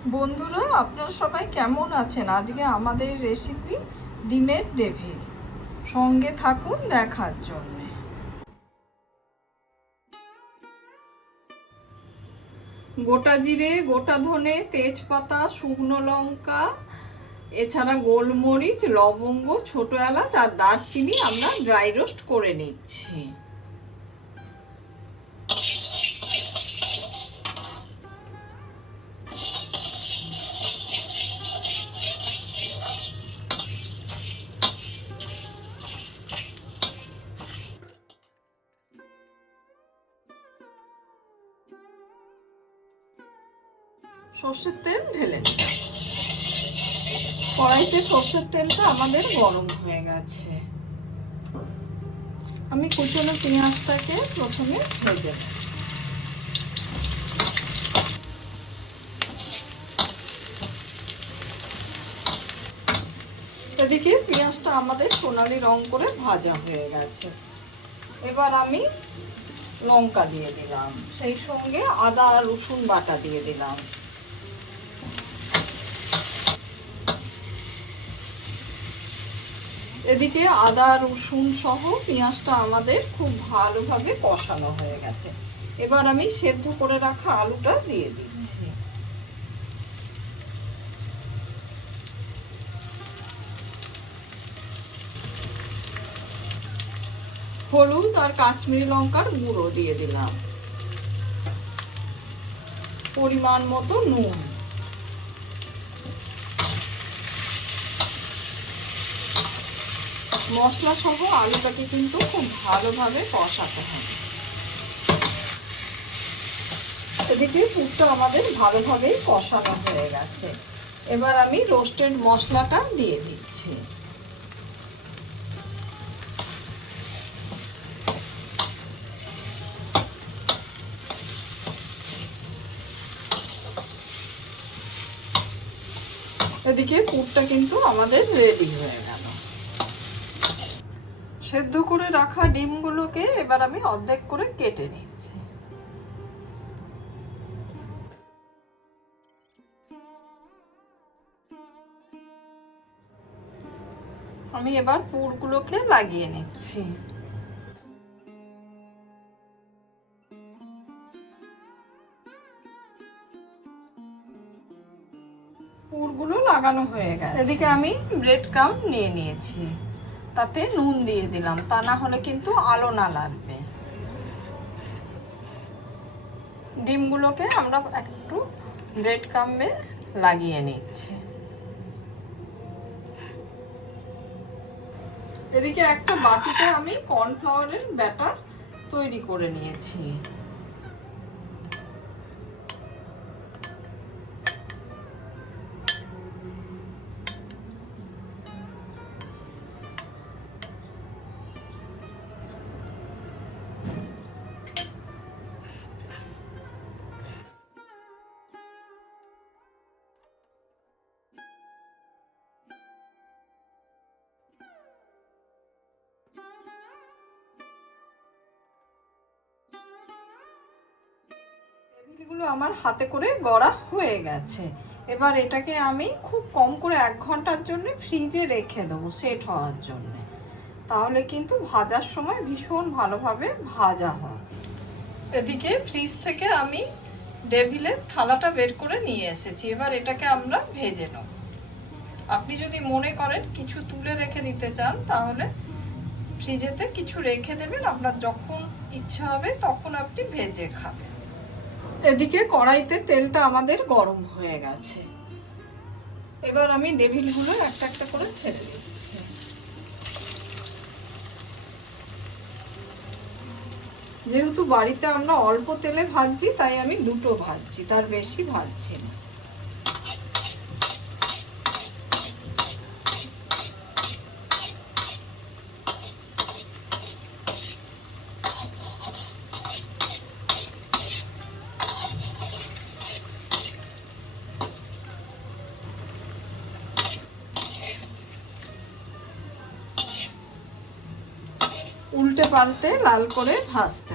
বন্ধুরা, আপনারা সবাই কেমন আছেন? আজকে আমাদের রেসিপি ডিমের ডেভিল। সঙ্গে থাকুন দেখার জন্য। গোটা জিরে, গোটা ধনে, তেজপাতা, শুকনো লঙ্কা, এছাড়া গোলমরিচ, লবঙ্গ, ছোটো এলাচ আর দারচিনি আমরা ড্রাই রোস্ট করে নিচ্ছি। সর্ষের তেল ঢেলে নিলাম। কড়াইতে সর্ষের তেলটা আমাদের গরম হয়ে গেছে। আমি কুচনো পেঁয়াজটাকে প্রথমে ভেজে নেব। এদিকে পেঁয়াজটা আমাদের সোনালি রং করে ভাজা হয়ে গেছে। এবার আমি লঙ্কা দিয়ে দিলাম, সেই সঙ্গে আদা রসুন বাটা দিয়ে দিলাম। এদিকে আদা রসুন সহ পেঁয়াজটা আমাদের খুব ভালোভাবে কষানো হয়ে গেছে। এবার আমি সেদ্ধ করে রাখা আলুটা দিয়ে দিচ্ছি। হলুদ আর কাশ্মীরি লঙ্কার গুঁড়ো দিয়ে দিলাম, পরিমাণ মতো নুন। মশলা সহ আলুটাকে কিন্তু খুব ভালোভাবে কষাতে হবে। এদিকে পুরটা আমাদের ভালোভাবেই কষানো হয়ে গেছে। এবার আমি রোস্টেড মশলাটা দিয়ে দিচ্ছি। এদিকে পুরটা কিন্তু আমাদের রেডি হয়ে গেল। সেদ্ধ করে রাখা ডিমগুলোকে এবার আমি অর্ধেক করে কেটে নিচ্ছি। আমি এবার পুরগুলোকে লাগিয়ে নিচ্ছি। পুরগুলো লাগানো হয়ে গেছে। এদিকে আমি ব্রেড ক্রাম্ব নিয়ে নিয়েছি, তাতে নুন দিয়ে দিলাম, তা না হলে কিন্তু আলো না লাগবে। ডিমগুলোকে আমরা একটু ব্রেড ক্রাম্বে লাগিয়ে নিচ্ছি। এদিকে একটা বাটিতে আমি কর্নফ্লাওয়ারের ব্যাটার তৈরি করে নিয়েছি। এগুলো আমার হাতে করে গড়া হয়ে গেছে। এবার এটাকে আমি খুব কম করে 1 ঘন্টার জন্য ফ্রিজে রেখে দেবো সেট হওয়ার জন্য। তাহলে কিন্তু ভাজার সময় ভীষণ ভালোভাবে ভাজা হয়। এদিকে ফ্রিজ থেকে আমি ডেভিলের থালাটা বের করে নিয়ে এসেছি। এবার এটাকে আমরা ভেজে নেব। আপনি যদি মনে করেন কিছু তুলে রেখে দিতে চান, তাহলে ফ্রিজেতে কিছু রেখে দেবেন, আপনার যখন ইচ্ছা হবে তখন আপনি ভেজে খাবেন। এদিকে কড়াইতে তেলটা আমাদের গরম হয়ে গেছে। এবার আমি ডেভিলগুলো একটা একটা করে ছেড়ে দিচ্ছি। যেহেতু বাড়িতে আমরা অল্প তেলে ভাজছি, তাই আমি দুটো ভাজছি, তার বেশি ভাজছি না। উল্টে পাল্টে লাল করে ভাজতে